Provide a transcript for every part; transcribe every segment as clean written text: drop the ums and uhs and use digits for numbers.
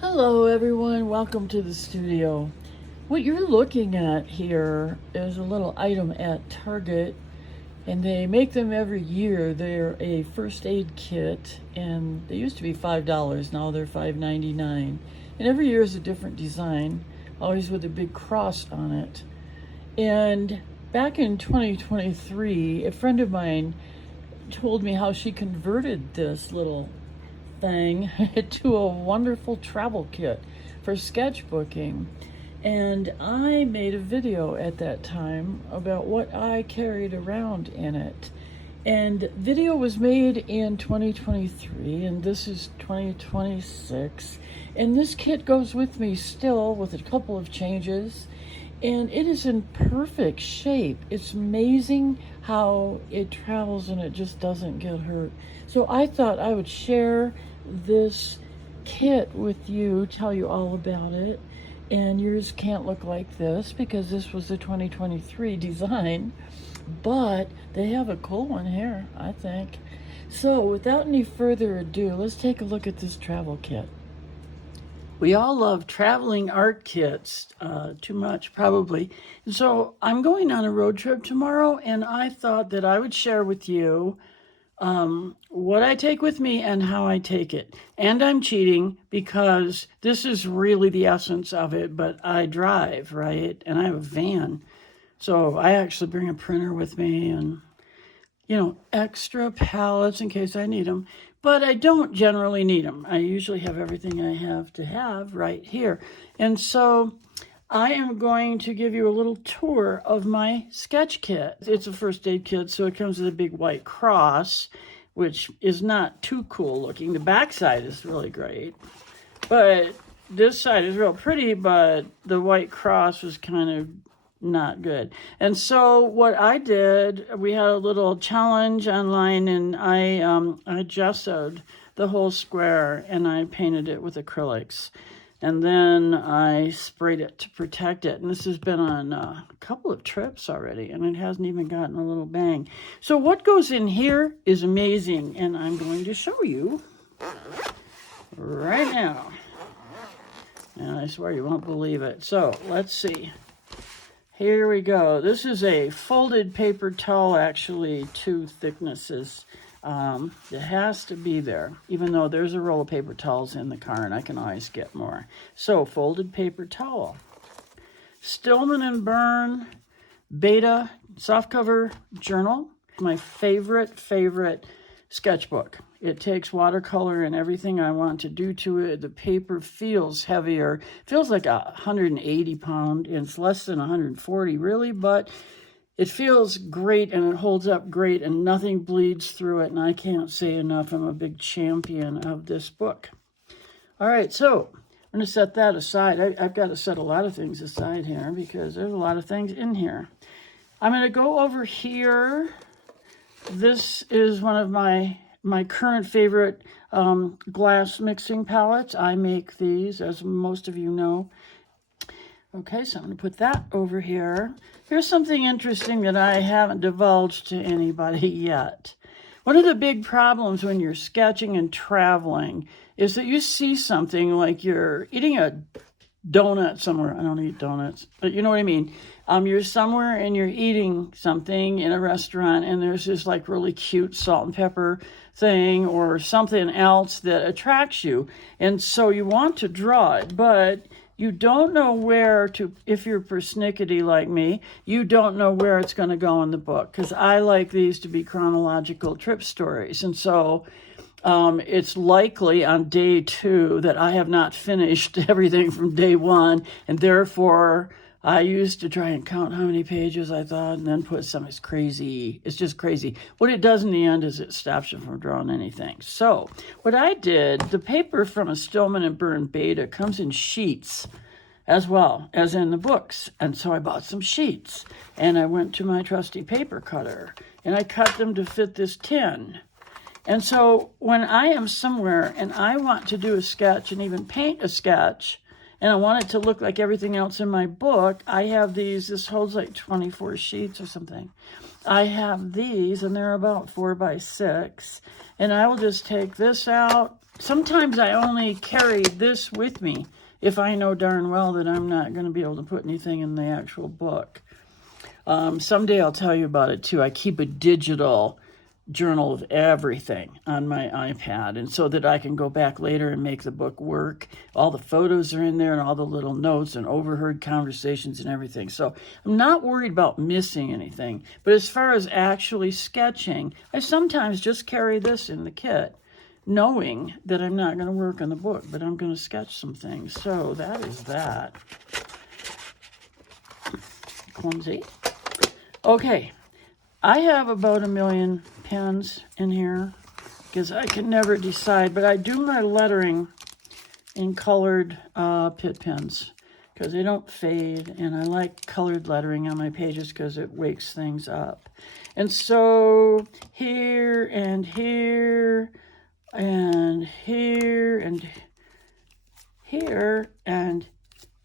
Hello everyone, welcome to the studio. What you're looking at here is a little item at Target, and they make them every year. They're a first aid kit, and they used to be $5, now they're $5.99. And every year is a different design, always with a big cross on it. And back in 2023, a friend of mine told me how she converted this little thing to a wonderful travel kit for sketchbooking. And I made a video at that time about what I carried around in it. And video was made in 2023, and this is 2026. And this kit goes with me still with a couple of changes. And it is in perfect shape. It's amazing how it travels and it just doesn't get hurt. So I thought I would share this kit with you, tell you all about it. And yours can't look like this because this was the 2023 design, but they have a cool one here, I think. So without any further ado, let's take a look at this travel kit. We all love traveling art kits too much, probably. And so I'm going on a road trip tomorrow, and I thought that I would share with you what I take with me and how I take it. And I'm cheating because this is really the essence of it, but I drive, right? And I have a van. So I actually bring a printer with me and, extra palettes in case I need them. But I don't generally need them. I usually have everything I have to have right here. And so I am going to give you a little tour of my sketch kit. It's a first aid kit, so it comes with a big white cross, which is not too cool looking. The back side is really great, but this side is real pretty, but the white cross was kind of not good. And so what I did, we had a little challenge online, and I gessoed the whole square and I painted it with acrylics. And then I sprayed it to protect it. And this has been on a couple of trips already, and it hasn't even gotten a little bang. So what goes in here is amazing, and I'm going to show you right now. And I swear you won't believe it. So let's see. Here we go. This is a folded paper towel, actually 2 thicknesses. It has to be there, even though there's a roll of paper towels in the car and I can always get more. So, folded paper towel. Stillman and Byrne Beta softcover journal. My favorite sketchbook. It takes watercolor and everything I want to do to it. The paper feels heavier. Feels like 180 pound. It's less than 140 really, but it feels great and it holds up great and nothing bleeds through it. And I can't say enough. I'm a big champion of this book. All right, so I'm going to set that aside. I've got to set a lot of things aside here because there's a lot of things in here. I'm going to go over here. This is one of my current favorite glass mixing palettes. I make these, as most of you know. Okay, so I'm going to put that over here. Here's something interesting that I haven't divulged to anybody yet. One of the big problems when you're sketching and traveling is that you see something like you're eating a donut somewhere. I don't eat donuts, but you know what I mean. You're somewhere and you're eating something in a restaurant and there's this like really cute salt and pepper thing or something else that attracts you. And so you want to draw it, but you don't know where to, if you're persnickety like me, you don't know where it's going to go in the book. Because I like these to be chronological trip stories. And so it's likely on day 2 that I have not finished everything from day 1. And therefore, I used to try and count how many pages I thought and then put some. It's crazy. It's just crazy. What it does in the end is it stops you from drawing anything. So what I did, the paper from a Stillman and Byrne Beta comes in sheets as well as in the books. And so I bought some sheets and I went to my trusty paper cutter and I cut them to fit this tin. And so when I am somewhere and I want to do a sketch and even paint a sketch, and I want it to look like everything else in my book, I have these. This holds like 24 sheets or something. I have these, and they're about 4 by 6. And I will just take this out sometimes I only carry this with me if I know darn well that I'm not going to be able to put anything in the actual book. Someday I'll tell you about it too. I keep a digital journal of everything on my iPad, and so that I can go back later and make the book work. All the photos are in there and all the little notes and overheard conversations and everything. So I'm not worried about missing anything. But as far as actually sketching, I sometimes just carry this in the kit, knowing that I'm not going to work on the book, but I'm going to sketch some things. So that is that. Clumsy. Okay, I have about 1 million pens in here because I can never decide, but I do my lettering in colored Pitt pens because they don't fade, and I like colored lettering on my pages because it wakes things up. And so here and here and here and here and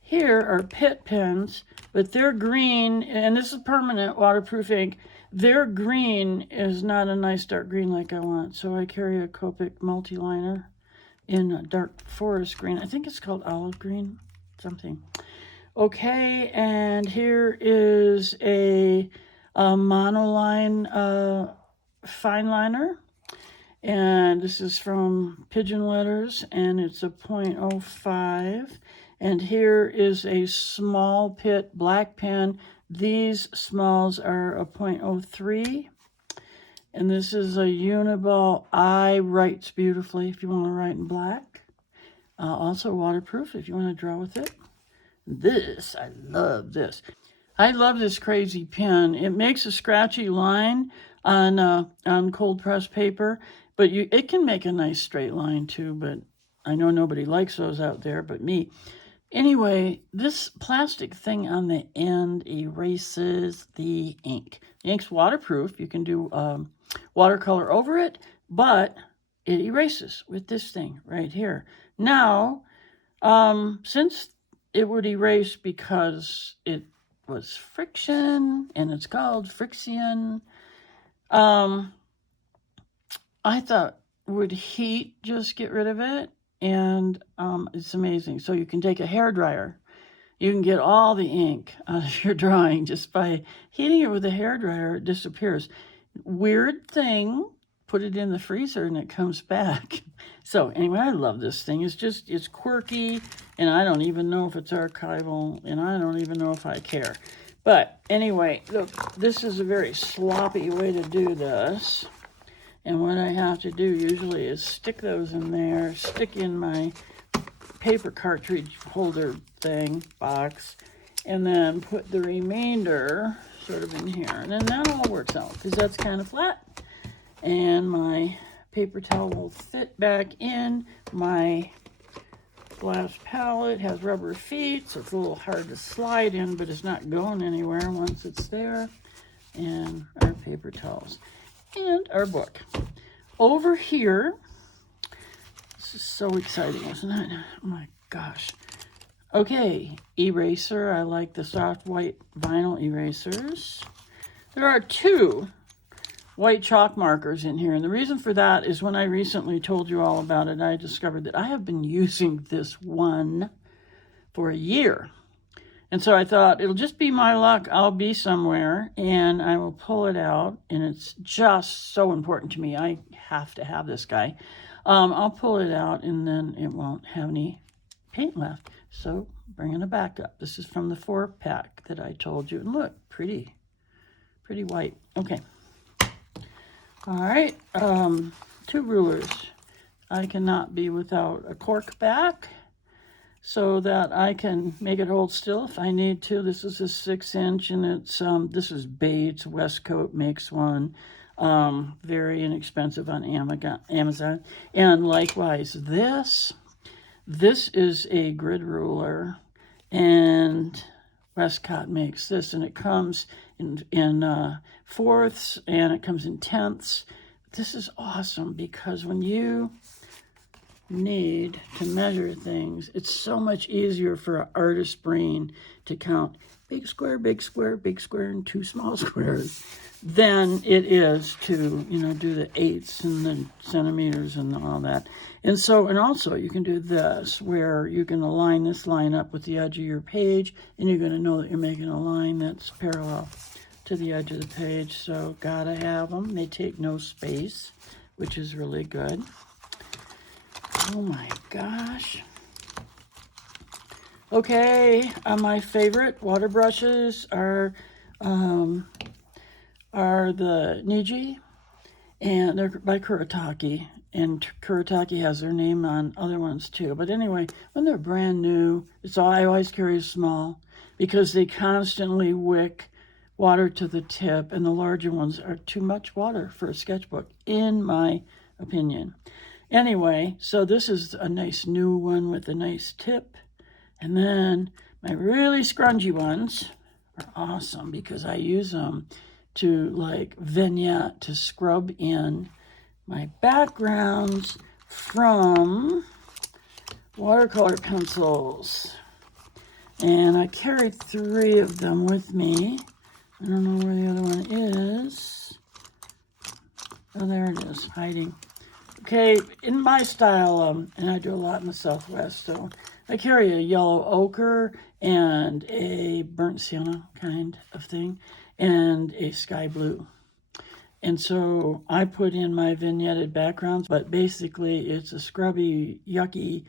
here are Pitt pens, but they're green, and this is permanent waterproof ink. Their green is not a nice dark green like I want, so I carry a Copic multi-liner in a dark forest green. I think it's called olive green, something. Okay, and here is a monoline fine liner. And this is from Pigeon Letters, and it's a 0.05. And here is a small Pitt black pen. These smalls are a 0.03. And this is a Uniball. I writes beautifully if you want to write in black. Also waterproof if you want to draw with it. This, I love this. I love this crazy pen. It makes a scratchy line on cold press paper, but it can make a nice straight line too, but I know nobody likes those out there but me. Anyway, this plastic thing on the end erases the ink. The ink's waterproof. You can do watercolor over it, but it erases with this thing right here. Now, since it would erase because it was friction, and it's called friction, I thought, would heat just get rid of it? And it's amazing. So you can take a hairdryer. You can get all the ink out of your drawing just by heating it with a hairdryer. It disappears. Weird thing, put it in the freezer and it comes back. So anyway, I love this thing. It's quirky, and I don't even know if it's archival, and I don't even know if I care. But anyway, look, this is a very sloppy way to do this. And what I have to do usually is stick those in there, stick in my paper cartridge holder thing, box, and then put the remainder sort of in here. And then that all works out because that's kind of flat. And my paper towel will fit back in. My glass palette has rubber feet, so it's a little hard to slide in, but it's not going anywhere once it's there. And our paper towels. And our book. Over here, this is so exciting, isn't it? Oh my gosh. Okay, eraser. I like the soft white vinyl erasers. There are 2 white chalk markers in here, and the reason for that is when I recently told you all about it, I discovered that I have been using this one for a year. And so I thought, it'll just be my luck. I'll be somewhere, and I will pull it out, and it's just so important to me. I have to have this guy. I'll pull it out, and then it won't have any paint left. So bringing it back up. This is from the 4-pack that I told you. And look, pretty white. Okay. All right. 2 rulers. I cannot be without a cork back, so that I can make it hold still if I need to. This is a 6-inch, and it's this is Bates. Westcoat makes one. Very inexpensive on Amazon. And likewise, this is a grid ruler, and Westcott makes this, and it comes in fourths, and it comes in tenths. This is awesome because when you need to measure things. It's so much easier for an artist's brain to count big square, big square, big square, and 2 small squares than it is to, do the eighths and the centimeters and all that. And also you can do this, where you can align this line up with the edge of your page, and you're going to know that you're making a line that's parallel to the edge of the page. So gotta have them. They take no space, which is really good. Oh my gosh. Okay, my favorite water brushes are the Niji, and they're by Kuretake. And Kuretake has their name on other ones too. But anyway, when they're brand new, I always carry a small, because they constantly wick water to the tip, and the larger ones are too much water for a sketchbook, in my opinion. Anyway, so this is a nice new one with a nice tip. And then my really scrungy ones are awesome, because I use them to vignette, to scrub in my backgrounds from watercolor pencils. And I carry 3 of them with me. I don't know where the other one is. Oh, there it is, hiding. Okay, in my style, and I do a lot in the Southwest, so I carry a yellow ochre and a burnt sienna kind of thing, and a sky blue. And so I put in my vignetted backgrounds, but basically it's a scrubby, yucky,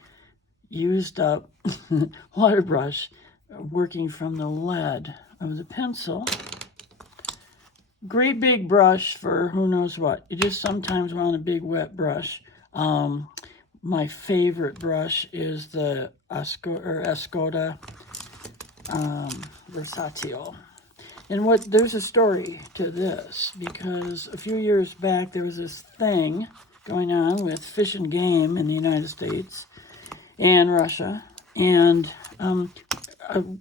used up water brush working from the lead of the pencil. Great big brush for who knows what. You just sometimes want a big wet brush. My favorite brush is the Escoda Versatile. And there's a story to this, because a few years back there was this thing going on with Fish and Game in the United States and Russia, and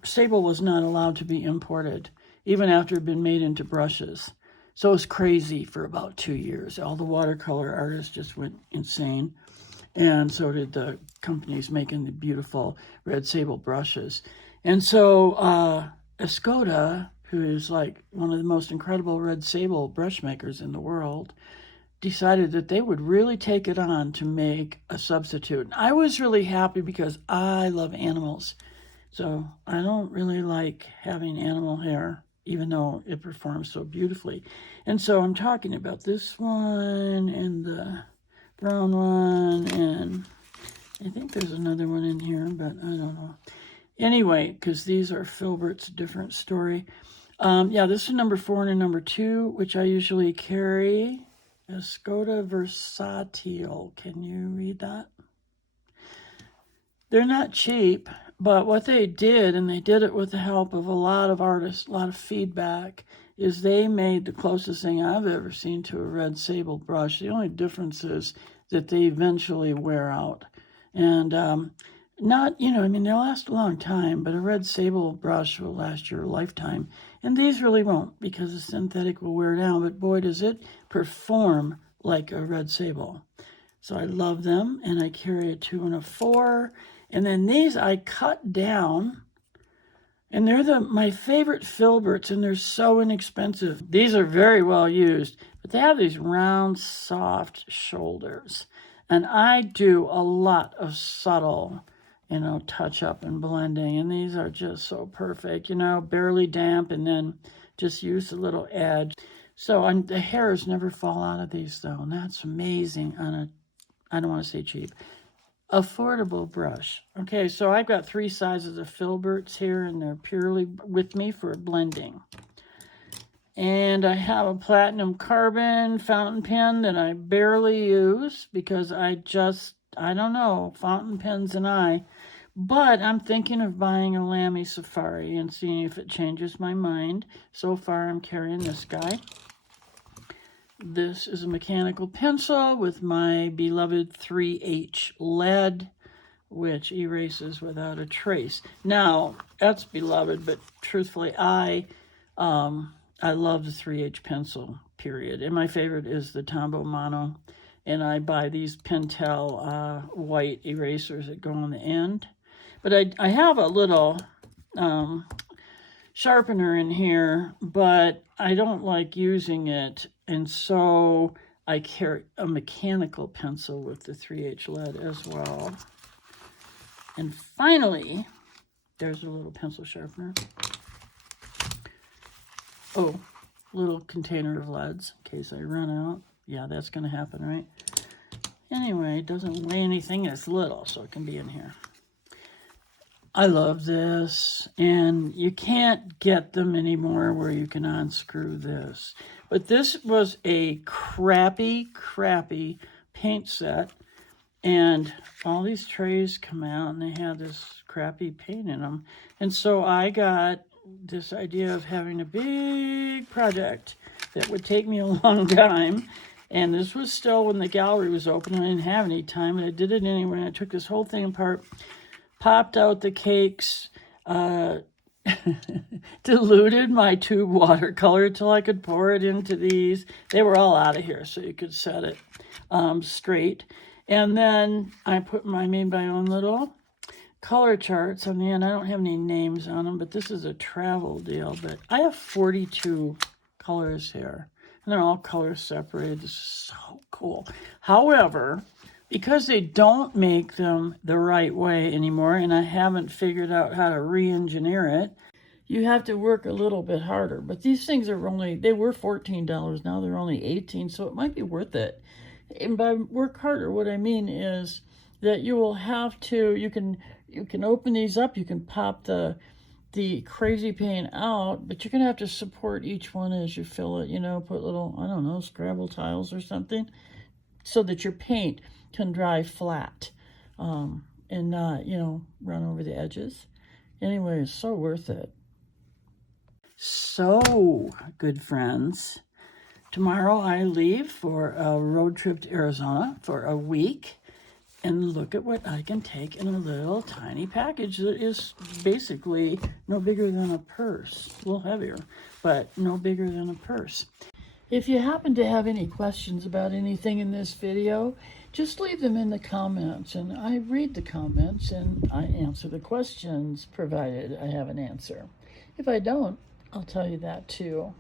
sable was not allowed to be imported, even after it had been made into brushes. So it was crazy for about 2 years. All the watercolor artists just went insane, and so did the companies making the beautiful red sable brushes. And so Escoda, who is one of the most incredible red sable brush makers in the world, decided that they would really take it on to make a substitute. I was really happy, because I love animals. So I don't really like having animal hair, even though it performs so beautifully. And so I'm talking about this one and the brown one, and I think there's another one in here, but I don't know. Anyway, because these are Filbert's, different story. This is number 4 and a number 2, which I usually carry. Escoda Versatile. Can you read that? They're not cheap, but what they did, and they did it with the help of a lot of artists, a lot of feedback, is they made the closest thing I've ever seen to a red sable brush. The only difference is that they eventually wear out. And they last a long time, but a red sable brush will last your lifetime. And these really won't, because the synthetic will wear down, but boy, does it perform like a red sable. So I love them, and I carry a 2 and a 4. And then these I cut down, and they're my favorite Filberts, and they're so inexpensive. These are very well used, but they have these round, soft shoulders. And I do a lot of subtle, touch up and blending, and these are just so perfect, barely damp, and then just use a little edge. So the hairs never fall out of these, though, and that's amazing on a, I don't want to say cheap, affordable brush. Okay, so I've got 3 sizes of Filberts here, and they're purely with me for blending. And I have a platinum carbon fountain pen that I barely use, because I don't know, fountain pens and I. But I'm thinking of buying a Lamy Safari and seeing if it changes my mind. So far, I'm carrying this guy. This is a mechanical pencil with my beloved 3H lead, which erases without a trace. Now, that's beloved, but truthfully, I love the 3H pencil, period. And my favorite is the Tombow Mono. and I buy these Pentel white erasers that go on the end. But I have a little sharpener in here, but I don't like using it, and so I carry a mechanical pencil with the 3H lead as well. And finally, there's a little pencil sharpener. Oh, little container of leads in case I run out. Yeah, that's going to happen, right? Anyway, it doesn't weigh anything. It's little, so it can be in here. I love this, and you can't get them anymore where you can unscrew this. But this was a crappy paint set, and all these trays come out, and they have this crappy paint in them. And so I got this idea of having a big project that would take me a long time. And this was still when the gallery was open. I didn't have any time, and I did it anyway. I took this whole thing apart, popped out the cakes, diluted my tube watercolor till I could pour it into these. They were all out of here, so you could set it straight. And then I made my own little color charts on the end. I don't have any names on them, but this is a travel deal. But I have 42 colors here, and they're all color separated. This is so cool. However, because they don't make them the right way anymore, and I haven't figured out how to re-engineer it, you have to work a little bit harder. But these things they were $14, now they're only $18, so it might be worth it. And by work harder, what I mean is that you will have to, you can open these up, you can pop the crazy paint out, but you're going to have to support each one as you fill it, put little, I don't know, Scrabble tiles or something, so that your paint can dry flat and not, run over the edges. Anyway, it's so worth it. So, good friends, tomorrow I leave for a road trip to Arizona for a week, and look at what I can take in a little tiny package that is basically no bigger than a purse. A little heavier, but no bigger than a purse. If you happen to have any questions about anything in this video, just leave them in the comments, and I read the comments and I answer the questions provided I have an answer. If I don't, I'll tell you that too.